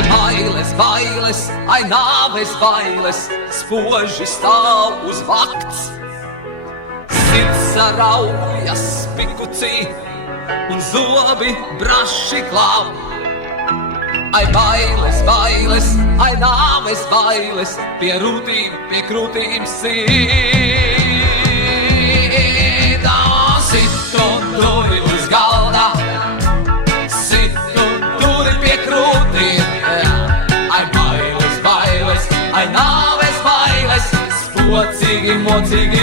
Ai, bailes, bailes, ai, nāves bailes, spoži stāv uz vakts. Sirds saraujas pikucī un zobi braši klāv. Ai, bailes, bailes, ai, nāves bailes, pie krūtīm sīdā. Situ duri uz galda, situ duri pie krūtīm. Ai, bailes, bailes, ai, nāves bailes, spocīgi, mocīgi